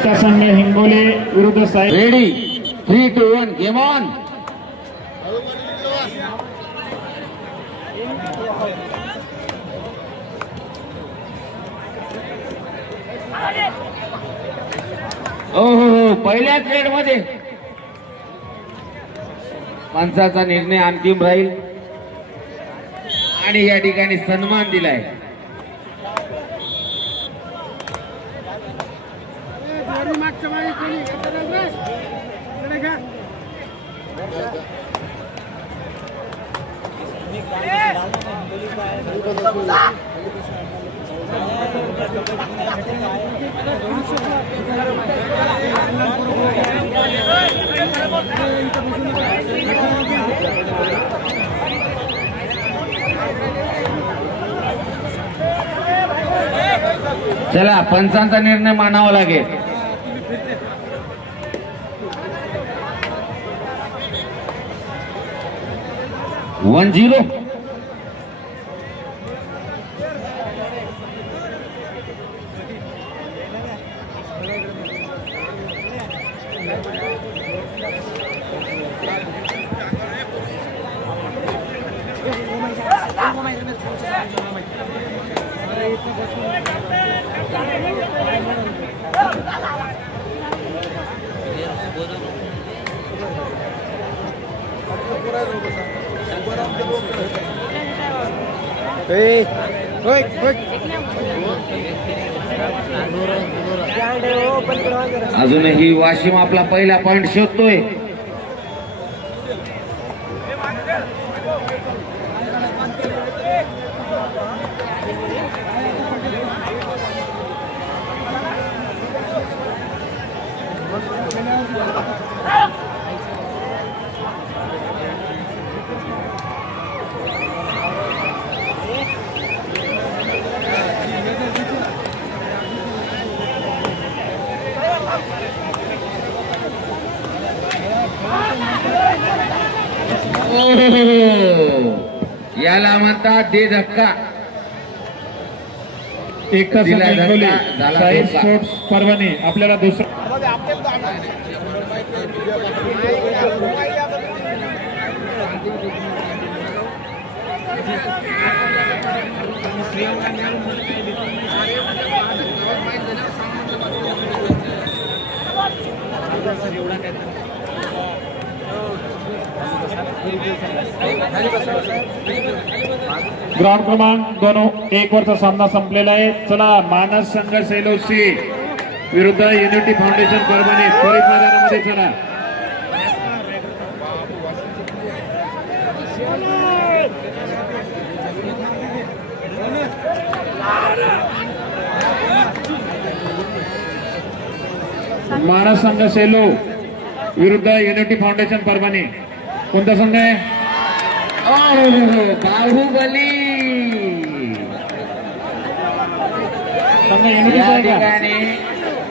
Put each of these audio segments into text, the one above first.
एकता संघ हिंगोली विरुद्ध Sai. Ready 3, 2, 1 game on. हो पहिल्या ट्रेड मध्ये पंचाचा निर्णय अंतिम राहील आणि या ठिकाणी सन्मान दिलाय. चला पंचांचा निर्णय मानावा लागेल. वन 0. अजूनही वाशिम आपला पहिला पॉइंट शोधतोय. याला म्हणतात दे धक्का. एकता संघ हिंगोली साई स्पोर्ट्स परभणी आपल्याला दुसरा. ग्राउंड क्रमांक 2-1 वरचा सामना संपलेला आहे. चला मानस संघ सेलोसी विरुद्ध युनिटी फाउंडेशन परभणी त्वरित मैदानामध्ये चला. मानस संघ सेलो विरुद्ध युनिटी फाउंडेशन परभणी. कोणता संघ आहे? बाहुबली संघ युनिटी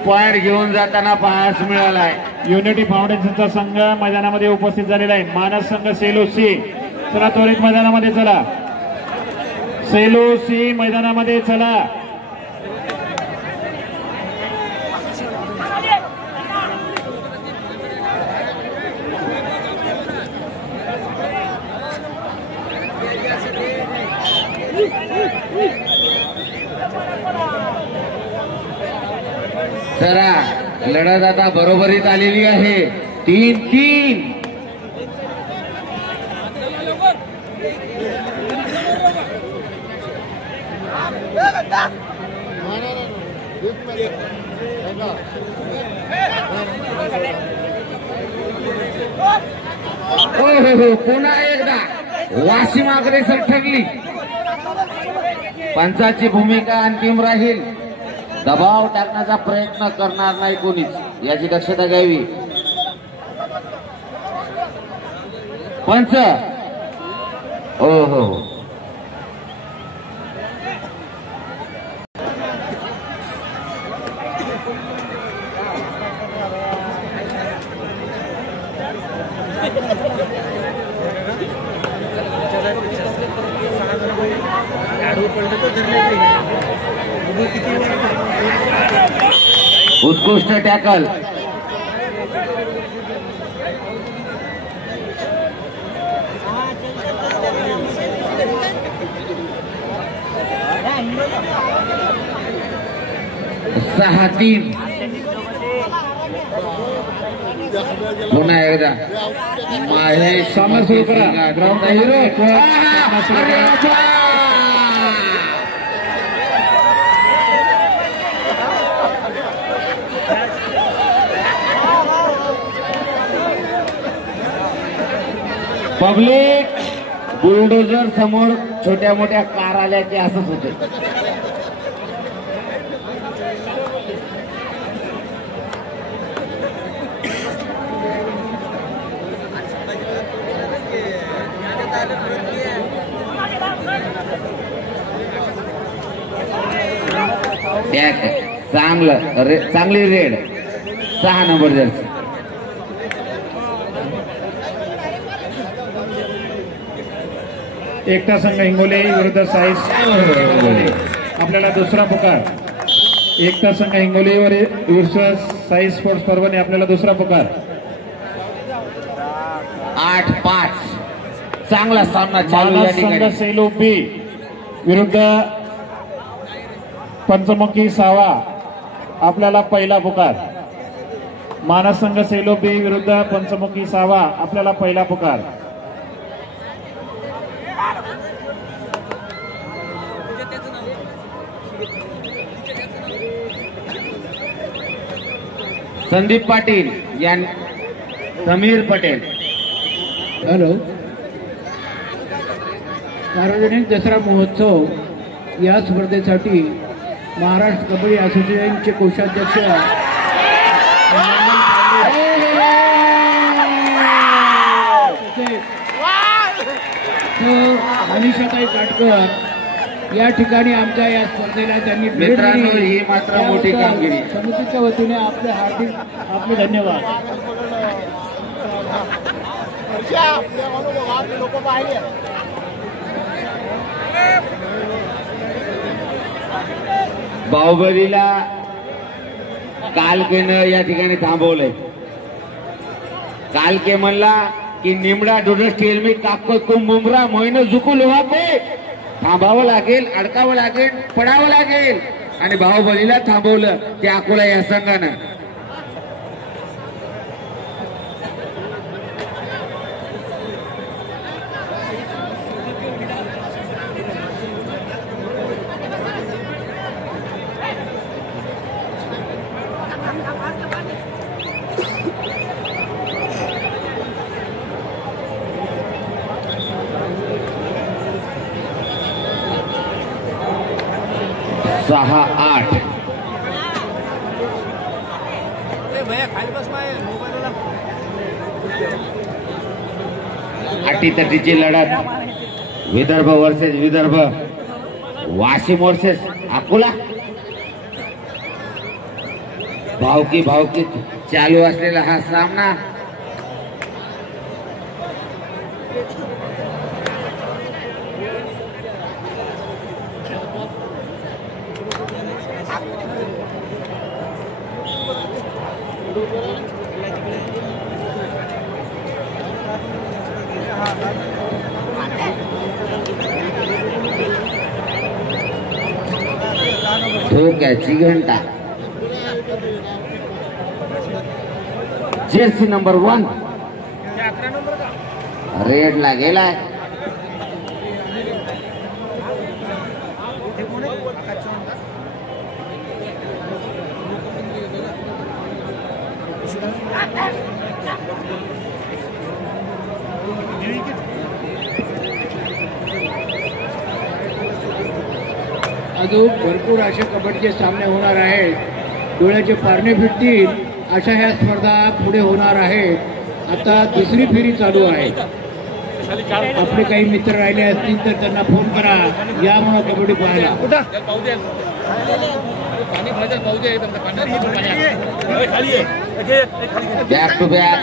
पॉइंट घेऊन जाताना पाहायला मिळालाय. युनिटी फाउंडेशनचा संघ मैदानामध्ये उपस्थित झालेला आहे. मानस संघ सेलो सी चला त्वरित मैदानामध्ये चला. सेलो सी मैदानामध्ये चला. जरा लढत आता बरोबरीत आलेली आहे. 3-3. पुन्हा एकदा वाशिम अग्रेसर ठरली. पंचाची भूमिका अंतिम राहील. दबाव टाकण्याचा प्रयत्न करणार नाही कोणीच, याची दक्षता घ्यावी. पंच हो उत्कृष्ट टॅकल. सहा तीन. पुन्हा एकदा महेश सामना सुरू करा. ग्राउंड पब्लिक बुलडोजर समोर छोट्या मोठ्या कार आल्या की असंच होते. चांगली रेड. 6 number Jersey. एकता संघ हिंगोली विरुद्ध साई आपल्याला दुसरा पुकार. एकता संघ हिंगोली विरुद्ध साई स्पोर्ट्स परभणी आपल्याला दुसरा पुकार. 8-5 चांगला सामना चालू. मानस संघ सेलू बी विरुद्ध पंचमुखी सावा आपल्याला पहिला पुकार. मानस संघ सेलू बी विरुद्ध पंचमुखी सावा आपल्याला पहिला पुकार. संदीप पाटील या समीर पटेल. हॅलो. सार्वजनिक दसरा महोत्सव या स्पर्धेसाठी महाराष्ट्र कबड्डी असोसिएशनचे कोषाध्यक्ष मनीषाताई काटकर या ठिकाणी आमच्या या स्पर्धेला त्यांनी मित्रांनो ही मात्र मोठी कामगिरी. समितीच्या वतीने आपले हार्दिक आपले धन्यवाद. बाहुबलीला कालकेनं या ठिकाणी थांबवलंय. कालके म्हणला की निमडा डोडस टेल मी काको तुम मुमरा मोईन झुकू लोहा पे. थांबावं लागेल, अडकावं लागेल, पडावं लागेल. आणि बाहुबलीला थांबवलं ते अकोला या संघानं. सहा 8 अटीतटीची लढत. Vidarbha versus Vidarbha, Washim versus Akola. भावकी चालू असलेला हा सामना. धोक्याची घंटा. जर्सी नंबर 1 रेड ला गेलाय. अजून भरपूर असे कबड्डीचे सामने होणार आहेत. डोळ्याचे पारणे फिटतील अशा ह्या स्पर्धा पुढे होणार आहेत. आता दुसरी फेरी चालू आहे. आपले काही मित्र राहिले असतील तर त्यांना फोन करा या म्हणून कबड्डी पाहायला. बॅक टू बॅक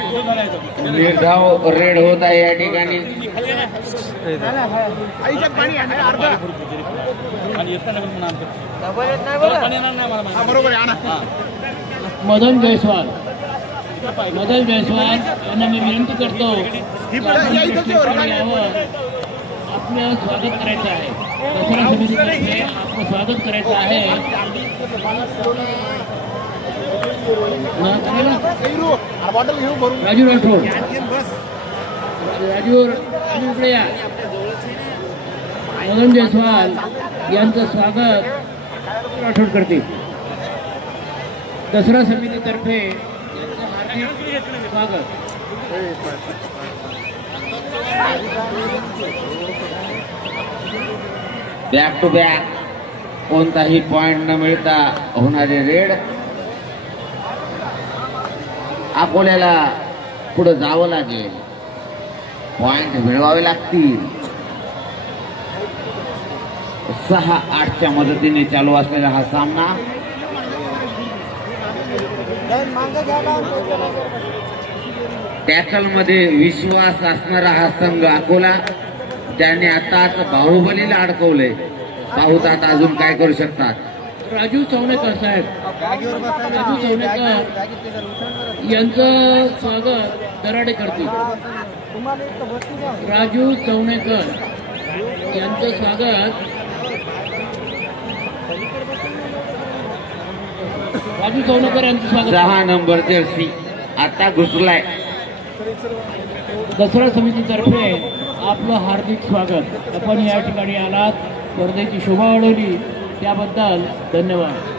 निर्धाव रेड होत आहे या ठिकाणी. मदन जयस्वाल यांना मी विनंती करतो की आपण स्टेजवर यावं. आपलं स्वागत करायचं आहे. दसरा समितीतर्फे आपलं स्वागत करायचं आहे. राजू राठोड इकडे या. मदन जयस्वाल यांचं स्वागत राठोड करतील. दसरा समितीतर्फे यांचं हार्दिक स्वागत. बॅक टू बॅक कोणताही पॉइंट न मिळता होणारे रेड. अकोल्याला पुढे जावं लागेल. पॉइंट मिळवावे लागतील. 6-8च्या मदतीने चालू असलेला हा सामना. टॅकल मध्ये विश्वास असणारा हा संघ अकोला. त्याने आताच बाहुबलीला अडकवले. पाहूत आता अजून काय करू शकतात. राजू चौनेकर साहेब, राजू चौनेकर यांचं स्वागत दराडे करतील. राजू चौनेकर यांचं स्वागत. राजू चौनेकर यांचं स्वागत. 6 नंबर जर्सी आता घुसलाय. दसरा समितीतर्फे आपलं हार्दिक स्वागत. आपण या ठिकाणी आलात, स्पर्धेची शोभा वाढवली त्याबद्दल धन्यवाद.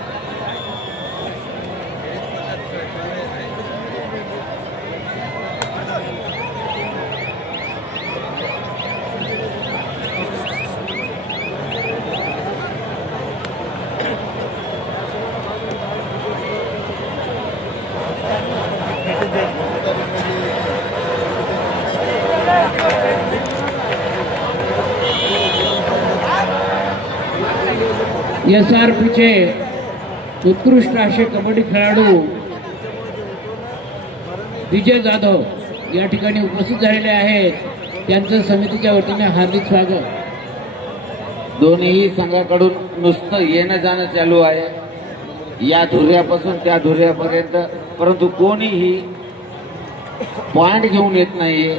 SRPचे उत्कृष्ट असे कबड्डी खेळाडू विजय जाधव या ठिकाणी उपस्थित झालेले आहेत. त्यांचं समितीच्या वतीने हार्दिक स्वागत. दोन्ही संघाकडून नुसतं येणं जाणं चालू आहे, या धुऱ्यापासून त्या धुऱ्यापर्यंत. परंतु कोणीही पॉइंट घेऊन येत नाहीये.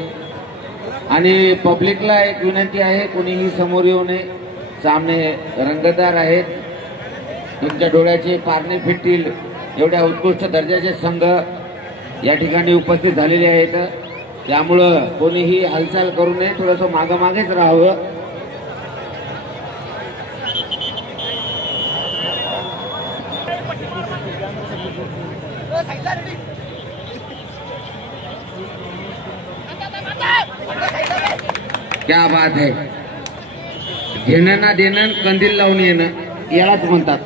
आणि पब्लिकला एक विनंती आहे, कोणीही समोर येऊ नये. सामने रंगतदार आहेत. तुमच्या डोळ्याचे पारणे फिटतील एवढ्या उत्कृष्ट दर्जाचे संघ या ठिकाणी उपस्थित झालेले आहेत. त्यामुळं कोणीही हालचाल करू नये. थोडंसं मागेच राहावं. क्या बात है. घेणं ना देणं, कंदील लावून येणं यालाच म्हणतात.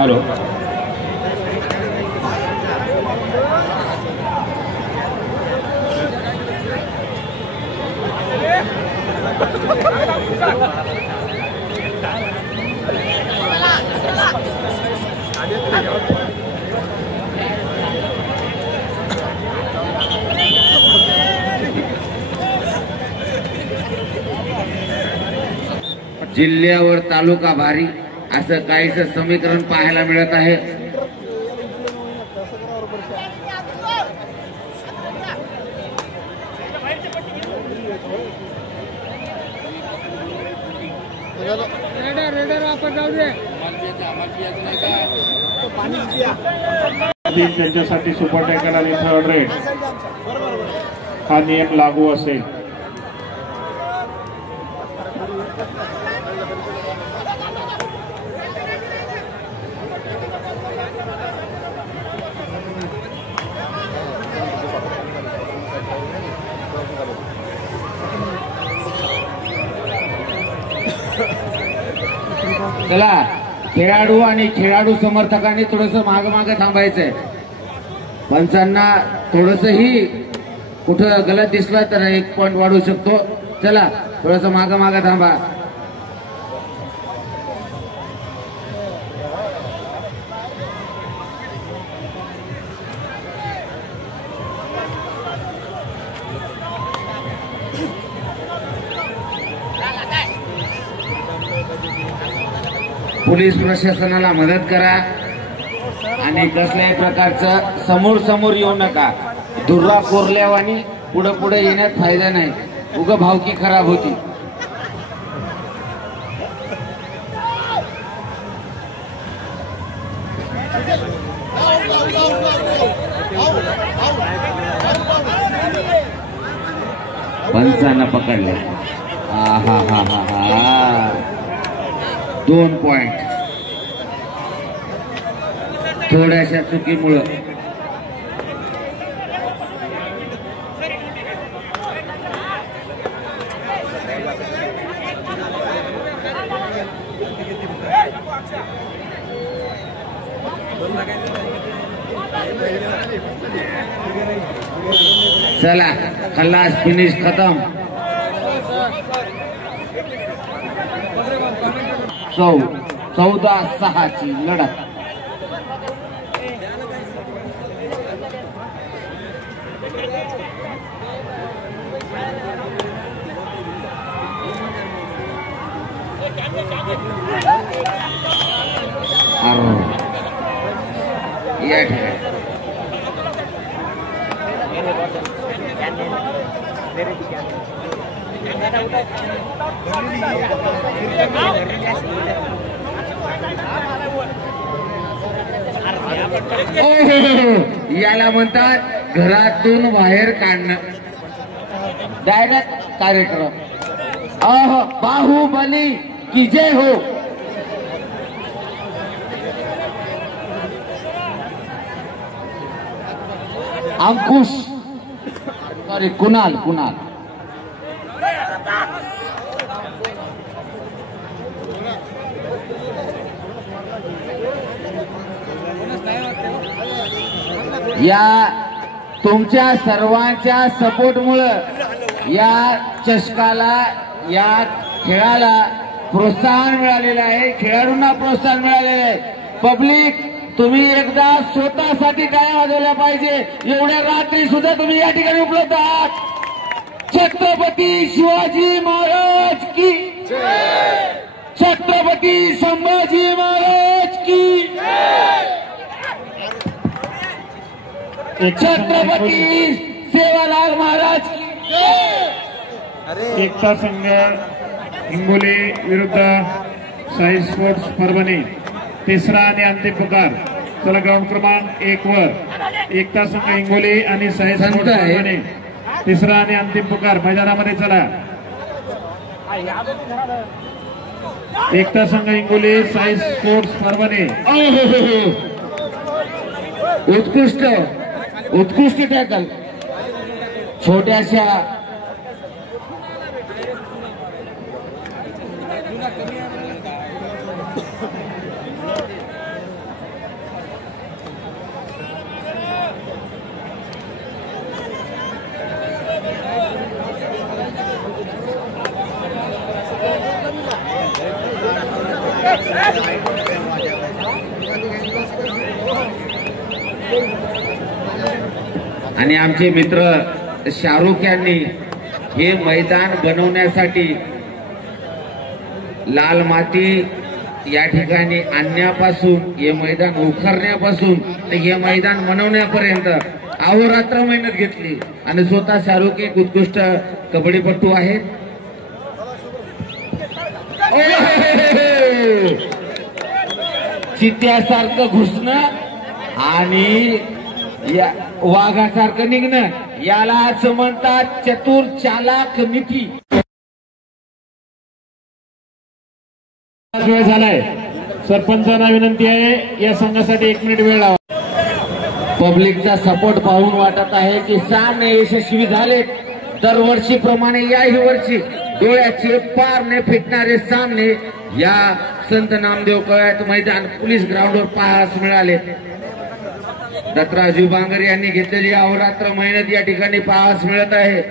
हॅलो. जिल्ह्यावर तालुका भारी असं काहीच समीकरण पाहायला मिळत आहे. त्यांच्यासाठी सुपर टँकर आणि थर्ड रेड. हा नियम लागू असेल. चला, खेळाडू आणि खेळाडू समर्थकांनी थोडस माग माग थांबायचंय. पंचांना थोडस ही कुठं गलत दिसलं तर 1 पॉइंट वाढू शकतो. चला, थोडस माग माग थांबा. पोलीस प्रशासनाला मदत करा आणि कसल्याही प्रकारचं समोर समोर येऊ नका. दुर्रा कोरल्यावानी पुढे पुढे येण्यात फायदा नाही. उगा भावकी खराब होती. पंचांना पकडले. हा हा हा हा हा 2 पॉइंट थोड्याशा चुकीमुळं. चला, खल्लास, फिनिश, खतम. 14-6 ची लढत. या ठिकाणी याला म्हणतात घरातून बाहेर काढणं. डायरेक्ट कार्यक्रम. बाहुबली की जय हो. अंकुश, सॉरी, कुणाल. या तुमच्या सर्वांच्या सपोर्टमुळं या चषकाला, या खेळाला प्रोत्साहन मिळालेलं आहे. खेळाडूंना प्रोत्साहन मिळालेलं आहे. पब्लिक, तुम्ही एकदा स्वतःसाठी टाळ्या वाजवल्या पाहिजे. एवढ्या रात्री सुद्धा तुम्ही या ठिकाणी उपलब्ध आहात. छत्रपती शिवाजी महाराज की, छत्रपती संभाजी महाराज की, छत्रपती सेवालाल महाराज की. एकता संघ हिंगोली विरुद्ध साई स्पोर्ट्स परभणी. तिसरा आणि अंतिम पुकार. चला, ग्राउंड क्रमांक 1 वर एकता संघ हिंगोली आणि साई स्पोर्ट्स परभणी. तिसरा आणि अंतिम पुकार मैदानामध्ये. चला, एकता संघ हिंगोली, साई स्पोर्ट्स परभणी. उत्कृष्ट टॅकल. छोट्याशा आणि आमचे मित्र शाहरुख यांनी हे मैदान बनवण्यासाठी लाल माती या ठिकाणी आणण्यापासून, हे मैदान उखरण्यापासून ते हे मैदान बनवण्यापर्यंत अहोरात्र मेहनत घेतली. आणि स्वतः शाहरुख एक उत्कृष्ट कबड्डीपटू आहेत. चित्त्यासारखं घुसणं आणि या वाघासारखं निघणं यालाच म्हणतात चतुर चालाक मिठी. वेळ झालाय. सरपंचांना विनंती आहे या संघासाठी 1 मिनिट वेळ लावा. पब्लिकचा सपोर्ट पाहून वाटत आहे की सामने यशस्वी झाले. दरवर्षीप्रमाणे याही वर्षी डोळ्याचे पार न फिटणारे सामने या संत नामदेव कवायत मैदान पोलीस ग्राउंडवर पाहायला मिळाले. दत्तराजू बांगर यांनी घेतलेली अहोरात्र मेहनत या ठिकाणी पाहायला मिळत आहे.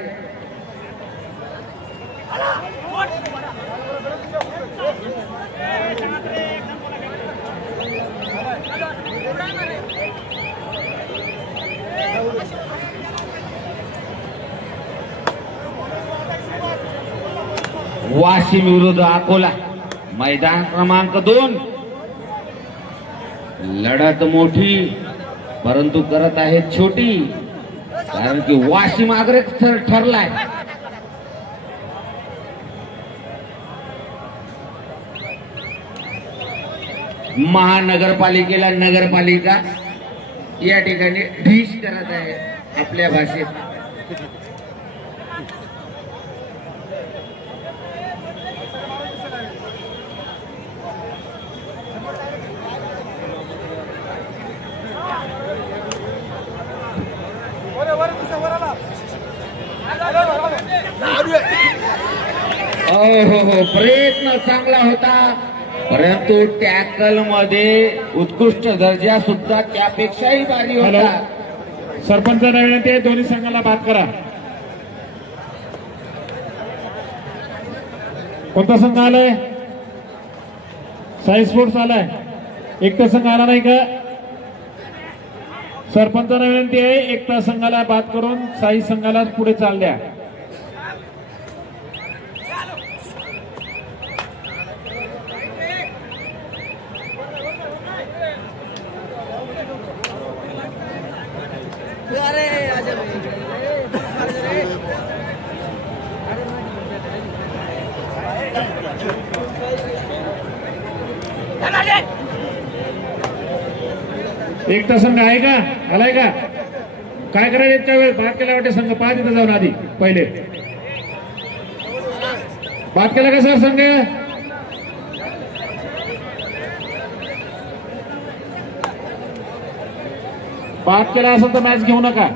वाशिम विरुद्ध अकोला मैदान क्रमांक 2. लढत मोठी परंतु करत आहे छोटी, कारण की वाशिम अग्रेसर ठरलाय. महानगरपालिकेला नगरपालिका या ठिकाणी ढीश करत आहे आपल्या भाषेत. हो प्रयत्न चांगला होता, परंतु टॅकल मध्ये उत्कृष्ट दर्जा सुद्धा त्यापेक्षाही भारी होता. सरपंचांना विनंती आहे दोन्ही संघाला बाद करा. कोणता संघ आलाय? साई स्पोर्ट्स आलाय. एकता संघ आला नाही का? सरपंचांना विनंती आहे एकता संघाला बाद करून साई संघाला पुढे चाल द्या. एकता संघ आहे का? आलाय का? काय करायचं इतका वेळ? बाद केला वाटते संघ. पाच इथं जाऊन आधी पहिले बाद केला का सर संघ? बाद केला असेल तर मॅच घेऊ नका.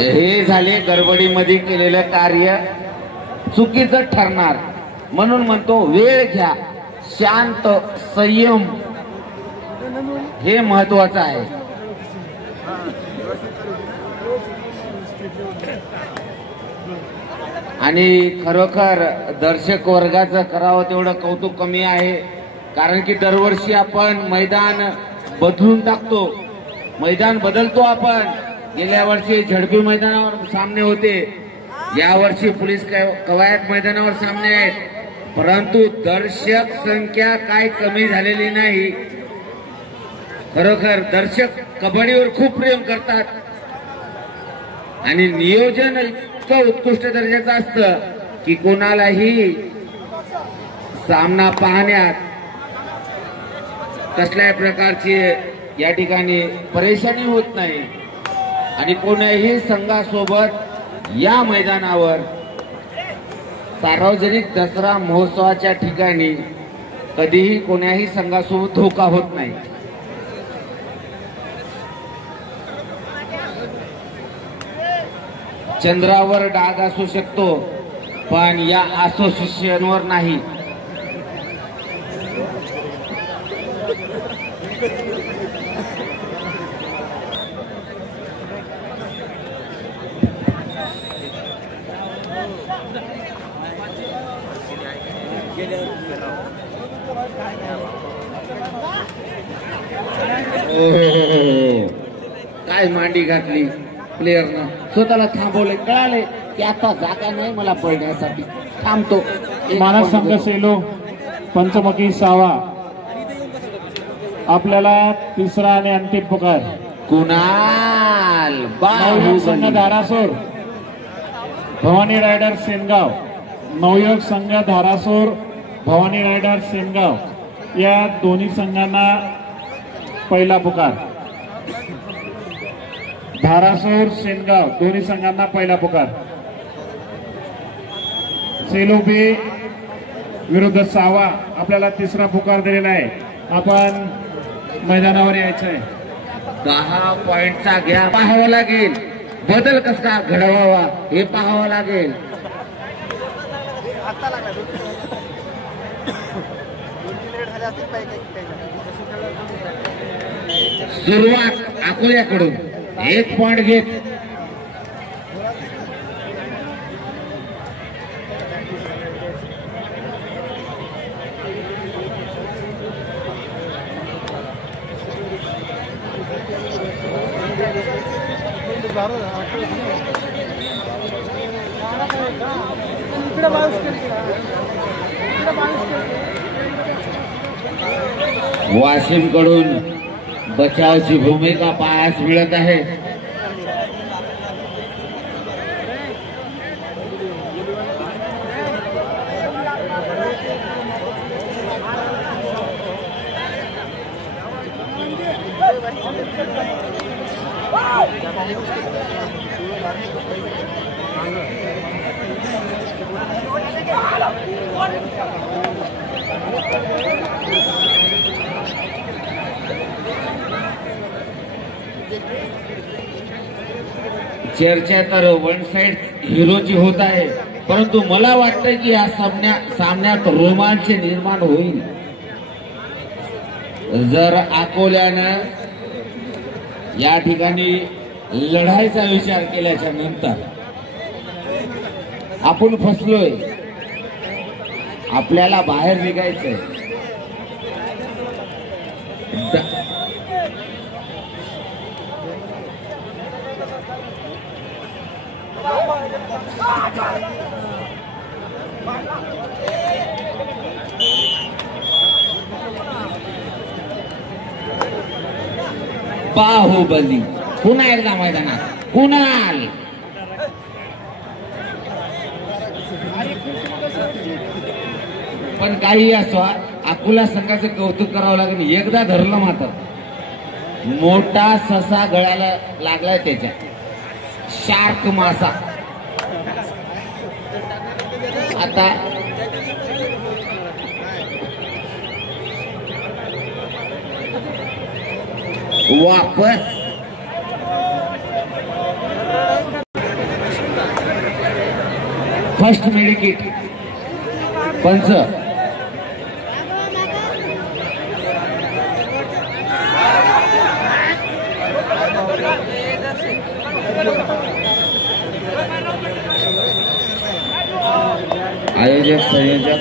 हे झाले गडबडीमध्ये केलेलं कार्य चुकीचं ठरणार. म्हणून म्हणतो वेळ घ्या, शांत संयम हे महत्वाचं आहे. आणि खरोखर दर्शक वर्गाचं करावं तेवढं कौतुक कमी आहे, कारण की दरवर्षी आपण मैदान बदलून टाकतो, मैदान बदलतो आपण. गेल्या वर्षी झडपी मैदानावर सामने होते, यावर्षी पोलीस कवायत मैदानावर सामने आहेत, परंतु दर्शक संख्या काय कमी झालेली नाही. खरोखर दर्शक कबड्डीवर खूप प्रेम करतात आणि नियोजन इतकं उत्कृष्ट दर्जाचं असतं की कोणालाही सामना पाहण्यात कसल्याही प्रकारची या ठिकाणी परेशानी होत नाही. आणि कोण्याही संघासोबत या मैदानावर सार्वजनिक दसरा महोत्सवाच्या ठिकाणी कधीही कोण्याही संघासोबत धोका होत नाही. चंद्रावर डाग असू शकतो, पण या असोसिएशनवर नाही. काय मांडी घातली प्लेयरनं, स्वतःला थांबवले, कळाले की आता जागा नाही मला पळण्यासाठी, थांबतो. मानस संघ सेलो पंचमुखी सावा. आपल्याला तिसरा आणि अंतिम पुकार. कुणाल नवयुग संघ बाहुबली. धारासूर भवानी रायडर सेनगाव. नवयुग संघ धारासूर भवानी रायडर सेनगाव या दोन्ही संघांना पहिला पुकार. धारासूर सेनगाव दोन्ही संघांना पहिला पुकार. सेलो बी विरुद्ध सावा आपल्याला तिसरा पुकार दिलेला आहे. आपण मैदानावर यायचं आहे. 10 पॉइंटचा गॅप पाहावा लागेल. बदल कसा का घडवावा हे पाहावं लागेल. सुरुवात अकोल्याकडून 1 पॉइंट घेत वाशिम कडून बचावची भूमिका पाहायला मिळत आहे. चर्चा तर वन साइड हिरोची होत आहे, परंतु मला वाटतं की या सामन्यात रोमांच निर्माण होईल जर अकोल्यानं या ठिकाणी लढाईचा विचार केल्याच्या नंतर. आपण फसलोय, आपल्याला बाहेर निघायचंय. बाहुबली पुन्हा एकदा मैदानात. कुणाल पण काही असो, अकोला संघाचं कौतुक करावं लागेल. एकदा धरलं मात्र मोठा ससा गळ्याला लागलाय त्याच्या. शार्क मासा. आता वापस फर्स्ट मेडिकेट पंच. आयोजक संयोजक